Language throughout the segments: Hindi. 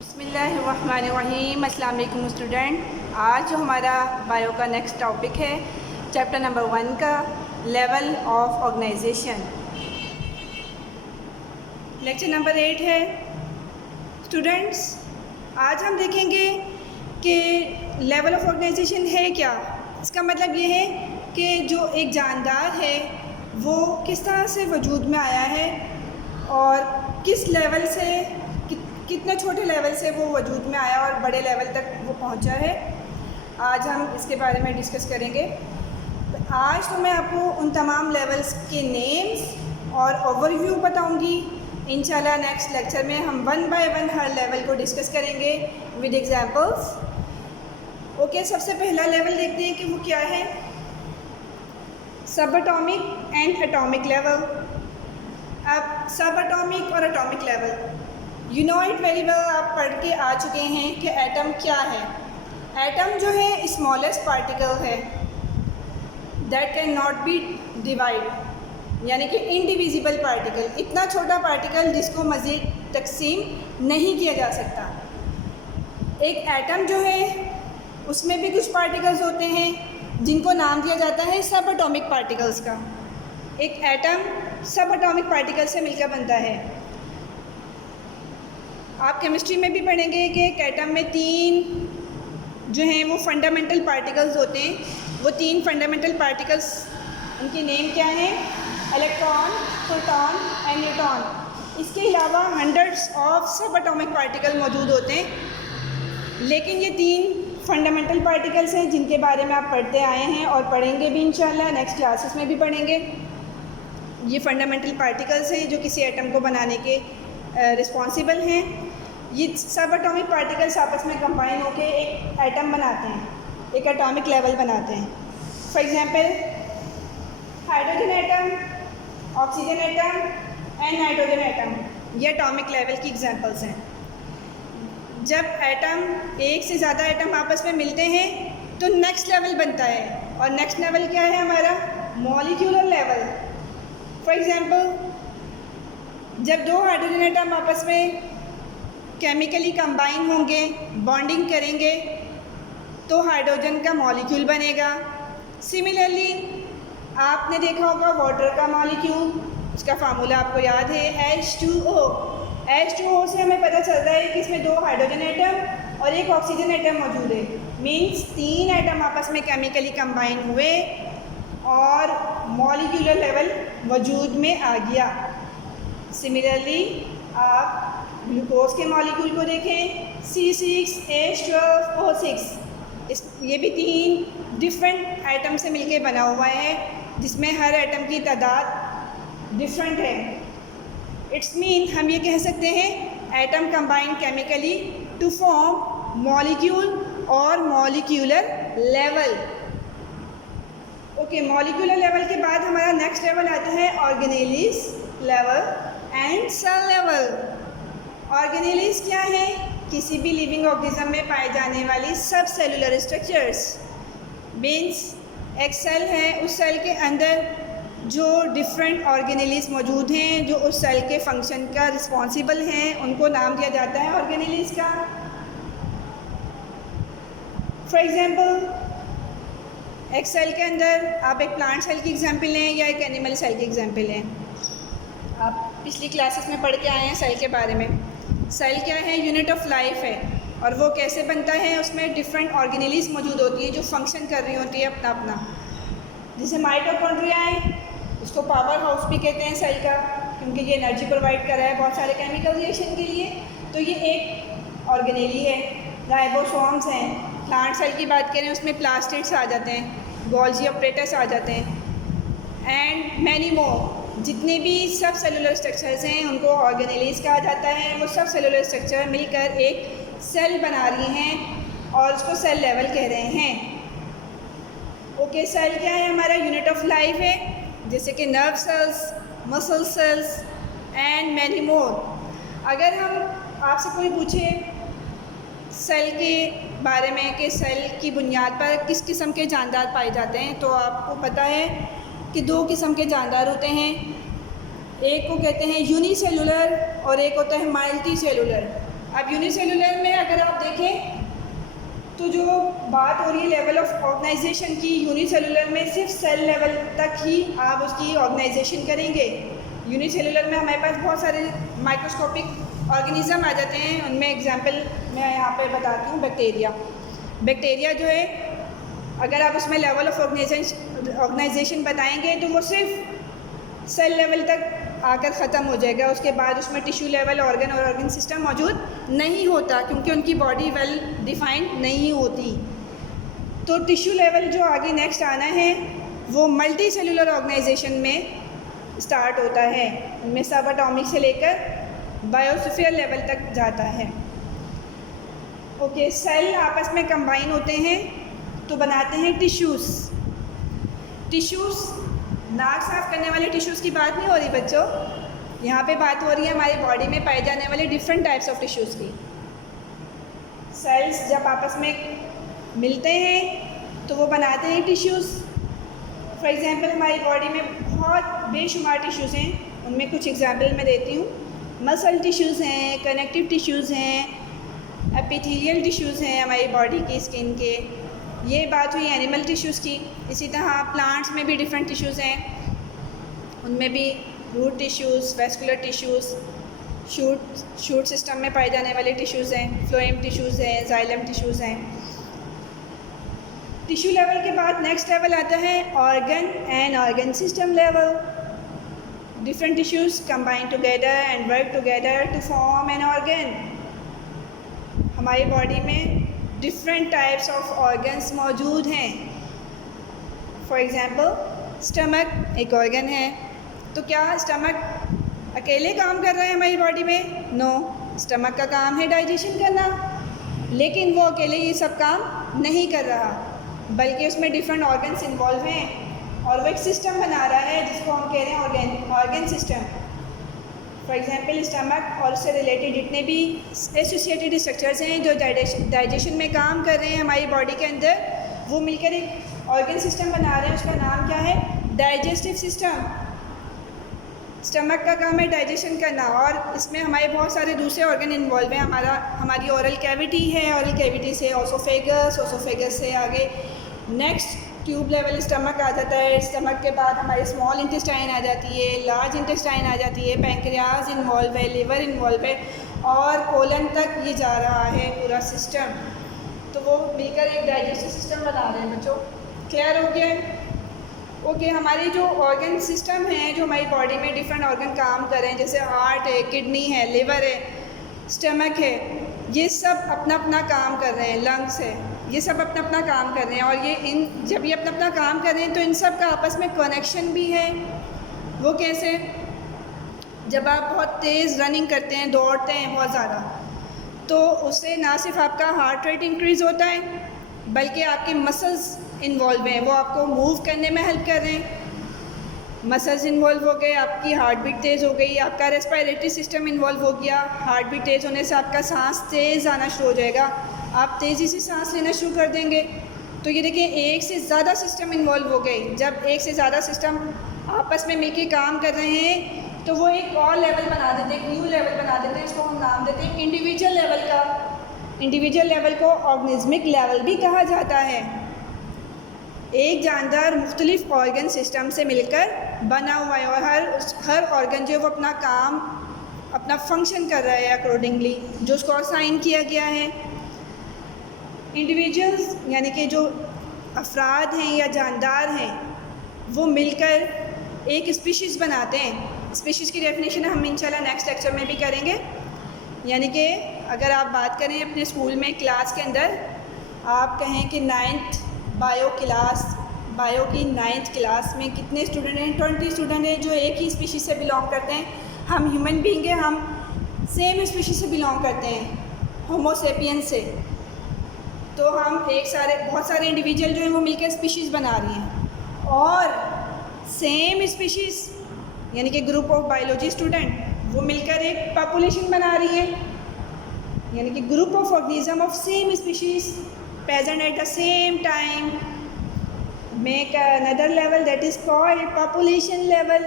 बिस्मिल्लाहिर्रहमानिर्रहीम। अस्सलाम वालेकुम स्टूडेंट। आज जो हमारा बायो का नेक्स्ट टॉपिक है चैप्टर नंबर 1 का level of organization. Lecture number 8 है। स्टूडेंट्स, आज हम देखेंगे कि लेवल ऑफ ऑर्गेनाइजेशन है क्या। इसका मतलब ये है कि जो एक जानदार है वो किस तरह से वजूद में आया है और किस लेवल से कितने छोटे लेवल से वो वजूद में आया और बड़े लेवल तक वो पहुंचा है। आज हम इसके बारे में डिस्कस करेंगे। आज तो मैं आपको उन तमाम लेवल्स के नेम्स और ओवरव्यू बताऊंगी। इंशाल्लाह नेक्स्ट लेक्चर में हम 1 बाय 1 हर लेवल को डिस्कस करेंगे विद एग्जांपल्स। ओके, सबसे पहला लेवल देखते हैं कि वो क्या है। सब एटॉमिक एंड एटॉमिक लेवल। अब सब एटॉमिक और atomic level, you know it very well, आप पढ़ के आ चुके हैं कि एटम क्या है। एटम जो है स्मॉलेस्ट पार्टिकल है that can not be divide, यानी कि इनडिविजिबल पार्टिकल, इतना छोटा पार्टिकल जिसको मज़ीद तकसीम नहीं किया जा सकता। एक एटम जो है उसमें भी कुछ पार्टिकल्स होते हैं जिनको नाम दिया जाता है सब एटॉमिक पार्टिकल्स का। एक एटम सब एटॉमिक पार्टिकल से मिलकर बनता है। आप केमिस्ट्री में भी पढ़ेंगे कि एक एटम में 3 जो हैं वो फंडामेंटल पार्टिकल्स होते हैं। वो 3 फंडामेंटल पार्टिकल्स, उनके नेम क्या हैं? Electron, proton and neutron. इसके अलावा हंड्रेड्स ऑफ सब एटॉमिक पार्टिकल मौजूद होते हैं, लेकिन ये 3 फंडामेंटल पार्टिकल्स हैं जिनके बारे में आप पढ़ते आए हैं और पढ़ेंगे भी इंशाल्लाह, नेक्स्ट क्लासेस में भी पढ़ेंगे। ये फंडामेंटल पार्टिकल्स हैं जो किसी एटम को बनाने के रिस्पॉन्सिबल हैं। ये सब एटॉमिक पार्टिकल्स आपस में कंबाइन होकर एक एटम बनाते हैं, एक एटॉमिक लेवल बनाते हैं। For example hydrogen atom, oxygen atom and nitrogen atom, ये एटॉमिक लेवल की एग्जांपल्स हैं। जब एटम, एक से ज़्यादा एटम आपस में मिलते हैं तो नेक्स्ट लेवल बनता है, और नेक्स्ट लेवल क्या है हमारा? Molecular level. फॉर एग्जांपल जब 2 हाइड्रोजन एटम आपस में केमिकली कंबाइन होंगे, बॉन्डिंग करेंगे, तो हाइड्रोजन का मॉलिक्यूल बनेगा। सिमिलरली आपने देखा होगा वाटर का मॉलिक्यूल, उसका फार्मूला आपको याद है H2O। H2O से हमें पता चलता है कि इसमें 2 हाइड्रोजन एटम और एक ऑक्सीजन एटम मौजूद है। मीन्स 3 एटम आपस में केमिकली कंबाइन हुए और मॉलिक्यूलर लेवल वजूद में आ गया। सिमिलरली आप ग्लूकोज के मॉलिक्यूल को देखें, C6H12O6। ये भी 3 डिफरेंट एटम से मिलके बना हुआ है, जिसमें हर एटम की तादाद डिफरेंट है। इट्स मीन हम ये कह सकते हैं atom combine chemically to form molecule और molecular level. Okay, molecular level के बाद हमारा नेक्स्ट लेवल आता है organelles level and cell level. Organelles क्या है? किसी भी लिविंग ऑर्गेनिज्म में पाए जाने वाली सब सेलुलर स्ट्रक्चर्स। मीन्स एक सेल है, उस सेल के अंदर जो डिफरेंट ऑर्गेनेलिस मौजूद हैं जो उस सेल के फंक्शन का रिस्पॉन्सिबल हैं, उनको नाम दिया जाता है ऑर्गेनेलिस का। फॉर एग्जांपल एक सेल के अंदर आप एक प्लांट सेल की एग्जांपल लें या एक एनिमल सेल की एग्जांपल लें। आप पिछली क्लासेस में पढ़ के आए हैं सेल के बारे में। सेल क्या है? यूनिट ऑफ लाइफ है, और वो कैसे बनता है? उसमें डिफरेंट ऑर्गेनेलिस मौजूद होती है जो फंक्शन कर रही होती है अपना अपना। जैसे माइटोकॉन्ड्रिया है, उसको पावर हाउस भी कहते हैं सेल का, क्योंकि ये एनर्जी प्रोवाइड कर रहा है बहुत सारे केमिकल रिएक्शन के लिए। तो ये एक ऑर्गेनेली है। राइबोसोम्स हैं। प्लांट सेल की बात करें, उसमें प्लास्टिड्स आ जाते हैं, गोल्जी ऑपरेटर्स आ जाते हैं, एंड मैनी मोर। जितने भी सब सेलुलर स्ट्रक्चर्स हैं उनको ऑर्गेनेलिस कहा जाता है। वो सब सेलुलर स्ट्रक्चर मिलकर एक सेल बना रही हैं और उसको सेल लेवल कह रहे हैं। ओके, सेल क्या है? हमारा यूनिट ऑफ लाइफ है, जैसे कि nerve cells, muscle cells and many more. अगर हम आपसे कोई पूछे सेल के बारे में कि सेल की बुनियाद पर किस किस्म के जानदार पाए जाते हैं, तो आपको पता है कि 2 किस्म के जानदार होते हैं। एक को कहते हैं यूनिसेलुलर और एक होता है मल्टी सेलुलर। अब यूनिसेलुलर में अगर आप देखें तो जो बात हो रही है लेवल ऑफ ऑर्गेनाइजेशन की, यूनिसेलुलर में सिर्फ सेल लेवल तक ही आप उसकी ऑर्गेनाइजेशन करेंगे। यूनिसेलुलर में हमारे पास बहुत सारे माइक्रोस्कोपिक ऑर्गेनिज्म आ जाते हैं। उनमें एग्जांपल मैं यहाँ पे बताती हूँ। बैक्टीरिया जो है, अगर आप उसमें लेवल ऑफ ऑर्गेनाइजेशन बताएंगे तो वो सिर्फ सेल लेवल तक आकर ख़त्म हो जाएगा। उसके बाद उसमें टिश्यू लेवल ऑर्गन और ऑर्गन सिस्टम मौजूद नहीं होता, क्योंकि उनकी बॉडी वेल डिफाइंड नहीं होती। तो टिश्यू लेवल जो आगे नेक्स्ट आना है वो मल्टी सेलुलर ऑर्गेनाइजेशन में स्टार्ट होता है। उनमें सब एटॉमिक से लेकर बायोस्फीयर लेवल तक जाता है। ओके, सेल आपस में कंबाइन होते हैं तो बनाते हैं टिश्यूज़। नाक साफ करने वाले टिश्यूज़ की बात नहीं हो रही बच्चों, यहाँ पे बात हो रही है हमारी बॉडी में पाए जाने वाले डिफरेंट टाइप्स ऑफ टिश्यूज़ की। सेल्स जब आपस में मिलते हैं तो वो बनाते हैं टिश्यूज़। फॉर एग्ज़ाम्पल हमारी बॉडी में बहुत बेशुमार टिश्यूज़ हैं, उनमें कुछ एग्जांपल मैं देती हूँ। मसल टिश्यूज़ हैं, कनेक्टिव टिश्यूज़ हैं, एपिथेलियल टिश्यूज़ हैं हमारी बॉडी की, स्किन के। ये बात हुई एनिमल टिश्यूज़ की। इसी तरह प्लांट्स में भी डिफरेंट टिश्यूज़ हैं, उनमें भी root tissues, vascular tissues, shoot system में पाए जाने वाले टिश्यूज़ हैं, फ्लोएम टिश्यूज़ हैं, जाइलम टिश्यूज़ हैं। टिश्यू लेवल के बाद नेक्स्ट लेवल आता है organ and organ system level. Different tissues combine together and work together to form an organ. हमारी बॉडी में डिफरेंट टाइप्स ऑफ ऑर्गन्स मौजूद हैं। फॉर एग्ज़ाम्पल स्टमक एक ऑर्गन है। तो क्या स्टमक अकेले काम कर रहा है हमारी बॉडी में? नो, स्टमक का काम है डाइजेशन करना, लेकिन वो अकेले ये सब काम नहीं कर रहा, बल्कि उसमें डिफरेंट ऑर्गन्स इन्वॉल्व हैं और वो एक सिस्टम बना रहा है जिसको हम कह रहे हैं organ system. For example stomach और उससे रिलेटेड जितने भी एसोसिएटेड स्ट्रक्चर्स हैं जो डाइजेशन में काम कर रहे हैं हमारी बॉडी के अंदर, वो मिलकर एक ऑर्गन सिस्टम बना रहे हैं। उसका नाम क्या है? Digestive system. स्टमक का काम है डाइजेशन करना, और इसमें हमारे बहुत सारे दूसरे ऑर्गन इन्वॉल्व हैं। हमारी ओरल कैविटी है, ओरल कैविटी से ओसोफेगस से आगे नेक्स्ट ट्यूब लेवल स्टमक आ जाता है। स्टमक के बाद हमारी स्मॉल इंटेस्टाइन आ जाती है, लार्ज इंटेस्टाइन आ जाती है, पैंक्रियाज इन्वॉल्व है, लिवर इन्वॉल्व है, और कोलन तक ये जा रहा है पूरा सिस्टम। तो वो मिलकर एक डाइजेस्टिव सिस्टम बना रहे हैं बच्चों। क्लियर हो गया? ओके, हमारी जो ऑर्गन सिस्टम है, जो हमारी बॉडी में डिफरेंट ऑर्गन काम कर रहे हैं, जैसे हार्ट है, किडनी है, लिवर है, स्टमक है, ये सब अपना अपना काम कर रहे हैं। लंग्स है, ये सब अपना अपना काम कर रहे हैं। और जब ये अपना अपना काम कर रहे हैं तो इन सब का आपस में कनेक्शन भी है। वो कैसे? जब आप बहुत तेज़ रनिंग करते हैं, दौड़ते हैं बहुत ज़्यादा, तो उससे ना सिर्फ आपका हार्ट रेट इंक्रीज़ होता है, बल्कि आपके मसल्स इन्वॉल्व हैं, वो आपको मूव करने में हेल्प कर रहे हैं। मसल्स इन्वॉल्व हो गए, आपकी हार्ट बीट तेज़ हो गई, आपका रेस्पिरेटरी सिस्टम इन्वॉल्व हो गया। हार्ट बीट तेज़ होने से आपका सांस तेज़ आना शुरू हो जाएगा, आप तेज़ी से सांस लेना शुरू कर देंगे। तो ये देखिए, एक से ज़्यादा सिस्टम इन्वॉल्व हो गए। जब एक से ज़्यादा सिस्टम आपस में मिलकर काम कर रहे हैं तो वो एक और लेवल बना देते हैं, एक न्यू लेवल बना देते हैं। इसको हम नाम देते हैं इंडिविजुअल लेवल का। इंडिविजुअल लेवल को ऑर्गेनिज्मिक लेवल भी कहा जाता है। एक जानदार मुख्तलिफ ऑर्गन सिस्टम से मिलकर बना हुआ है, और हर ऑर्गन जो है वो अपना काम, अपना फंक्शन कर रहा है अकॉर्डिंगली जो उसको असाइन किया गया है। इंडिविजुअल्स यानी कि जो अफराद हैं या जानदार हैं, वो मिलकर एक स्पीशीज़ बनाते हैं। स्पीशीज़ की डेफिनेशन हम इंशाल्लाह नेक्स्ट लेक्चर में भी करेंगे। यानी कि अगर आप बात करें अपने स्कूल में क्लास के अंदर, आप कहें कि 9th बायो की 9th क्लास में कितने स्टूडेंट हैं? 20 स्टूडेंट हैं जो एक ही स्पीशीज़ से बिलोंग करते हैं। हम ह्यूमन बीइंग हैं, हम सेम स्पीशीज़ से बिलोंग करते हैं, होमो सेपियंस से। तो हम बहुत सारे इंडिविजुअल जो हैं वो मिलकर स्पीशीज़ बना रही हैं, और सेम स्पीशीज़ यानी कि ग्रुप ऑफ बायोलॉजी स्टूडेंट वो मिलकर एक पॉपुलेशन बना रही है, यानी कि group of organism of same species present at the same time make another level that is called population level.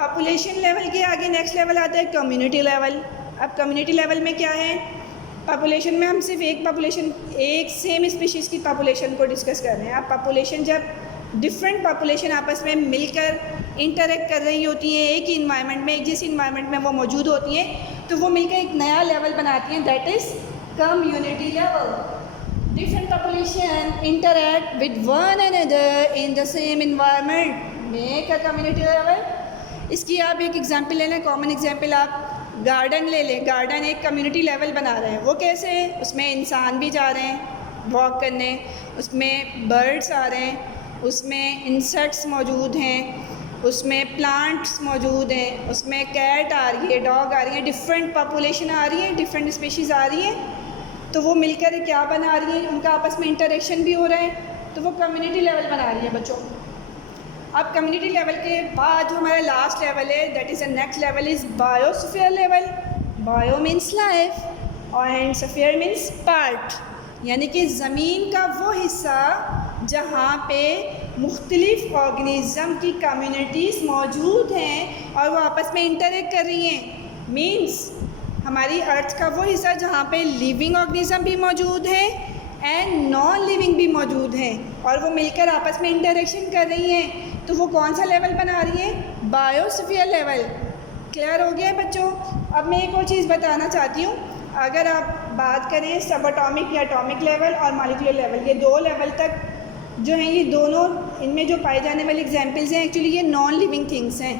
population level के आगे नेक्स्ट लेवल आता है कम्युनिटी लेवल। अब कम्युनिटी लेवल में क्या है, पॉपुलेशन में हम सिर्फ एक सेम स्पीशीज़ की पॉपुलेशन को डिस्कस कर रहे हैं। अब पॉपुलेशन जब डिफरेंट पॉपुलेशन आपस में मिलकर इंटरेक्ट कर रही होती हैं एक ही इन्वायरमेंट में, एक जैसी इन्वायरमेंट में वो मौजूद होती हैं, तो वो मिलकर एक नया लेवल बनाती हैं, that is community level. Different population interact with one another in the same environment, make a community level. इसकी आप एक एग्जांपल ले लें, कॉमन एग्जांपल आप गार्डन ले लें। गार्डन एक कम्युनिटी लेवल बना रहे हैं, वो कैसे है, उसमें इंसान भी जा रहे हैं वॉक करने, उसमें बर्ड्स आ रहे हैं, उसमें इंसेक्ट्स मौजूद हैं, उसमें प्लांट्स मौजूद हैं, उसमें कैट आ रही है, डॉग आ रही है, डिफरेंट पॉपुलेशन आ रही है, डिफरेंट स्पीशीज़ आ रही हैं, तो वो मिलकर क्या बना रही है, उनका आपस में इंटरेक्शन भी हो रहा है, तो वो कम्युनिटी लेवल बना रही है बच्चों। अब कम्युनिटी लेवल के बाद जो हमारा लास्ट लेवल है, that is the next level is biosphere level. Bio means life और एंड स्फीयर मीन्स पार्ट, यानी कि ज़मीन का वो हिस्सा जहाँ पे मुख्तलिफ़ ऑर्गेनिज़म की कम्युनिटीज़ मौजूद हैं और वो आपस में इंटरेक्ट कर रही हैं। मीन्स हमारी अर्थ का वो हिस्सा जहाँ पे लिविंग ऑर्गेनिज़म भी मौजूद हैं एंड नॉन लिविंग भी मौजूद हैं और वो मिलकर आपस में इंटरेक्शन कर रही हैं, तो वो कौन सा लेवल बना रही है, बायोस्फीयर लेवल। क्लियर हो गया है बच्चों। अब मैं एक और चीज़ बताना चाहती हूँ, अगर आप बात करें सब एटॉमिक या एटॉमिक लेवल और मॉलिक्यूलर लेवल, ये दो लेवल तक जो हैं, ये दोनों इनमें जो पाए जाने वाले एग्जाम्पल्स हैं, एक्चुअली ये नॉन लिविंग थिंग्स हैं।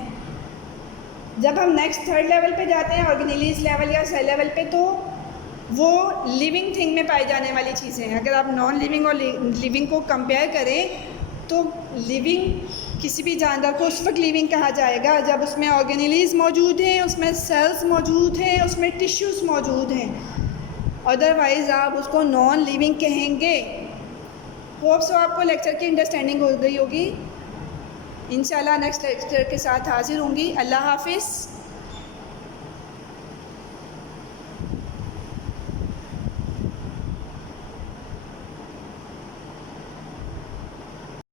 जब हम नेक्स्ट थर्ड लेवल पे जाते हैं, ऑर्गेनेलिज लेवल या सेल लेवल पे, तो वो लिविंग थिंग में पाई जाने वाली चीज़ें हैं। अगर आप नॉन लिविंग और लिविंग को कंपेयर करें तो लिविंग किसी भी जानवर को उस वक्त लिविंग कहा जाएगा जब उसमें ऑर्गेनेलिज मौजूद हैं, उसमें सेल्स मौजूद हैं, उसमें टिश्यूज़ मौजूद हैं, अदरवाइज़ आप उसको नॉन लिविंग कहेंगे। होप सो आपको लेक्चर की अंडरस्टैंडिंग हो गई होगी। इंशाल्लाह नेक्स्ट लेक्चर के साथ हाजिर होंगी। अल्लाह हाफिज़।